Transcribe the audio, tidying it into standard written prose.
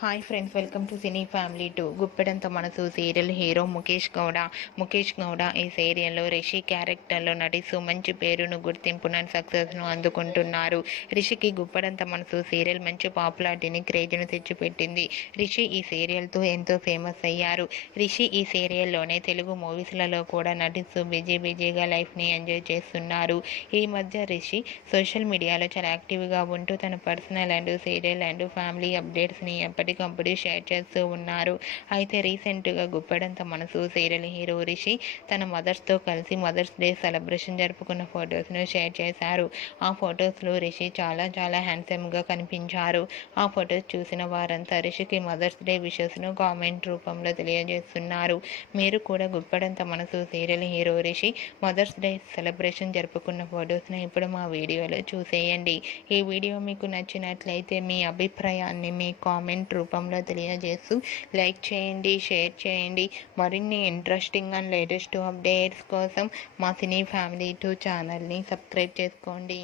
Hi friends, welcome to cine family 2. Guppedantha Manasu serial hero Mukesh Gowda ఈ సీరియల్లో రిషి క్యారెక్టర్లో నటిస్తూ మంచి పేరును, గుర్తింపును, సక్సెస్ను అందుకుంటున్నారు. రిషికి గుప్పెడంత మనసు సీరియల్ మంచి పాపులారిటీని, క్రేజ్ను తెచ్చిపెట్టింది. రిషి ఈ సీరియల్తో ఎంతో ఫేమస్ అయ్యారు. రిషి ఈ సీరియల్లోనే తెలుగు మూవీస్లలో కూడా నటిస్తూ బిజీగా లైఫ్ని ఎంజాయ్ చేస్తున్నారు. ఈ మధ్య రిషి సోషల్ మీడియాలో చాలా యాక్టివ్గా ఉంటూ తన personal and serial and family అప్డేట్స్ని ఎప్పటికప్పుడు షేర్ చేస్తూ ఉన్నారు. అయితే రీసెంట్గా గుప్పెడంత మనసు సీరియల్ హీరో రిషి తన మదర్స్తో కలిసి మదర్స్ డే సెలబ్రేషన్ జరుపుకున్న ఫొటోస్ను షేర్ చేశారు. ఆ ఫొటోస్లో రిషి చాలా హ్యాండ్సమ్గా కనిపించారు. ఆ ఫొటోస్ చూసిన వారంతా రిషికి మదర్స్ డే విషెస్ను కామెంట్ రూపంలో తెలియజేస్తున్నారు. మీరు కూడా Guppedantha Manasu serial hero Rishi Mother's Day celebration జరుపుకున్న ఫొటోస్ను ఇప్పుడు మా వీడియోలో చూసేయండి. ఈ వీడియో మీకు నచ్చినట్లయితే మీ అభిప్రాయాన్ని మీ కామెంట్ రూపంలో తెలియజేస్తూ లైక్ చేయండి, షేర్ చేయండి. మరిన్ని ఇంట్రెస్టింగ్ అండ్ లేటెస్ట్ అప్డేట్స్ కోసం మా సినీ ఫ్యామిలీ 2 ఛానల్ని సబ్స్క్రైబ్ చేసుకోండి.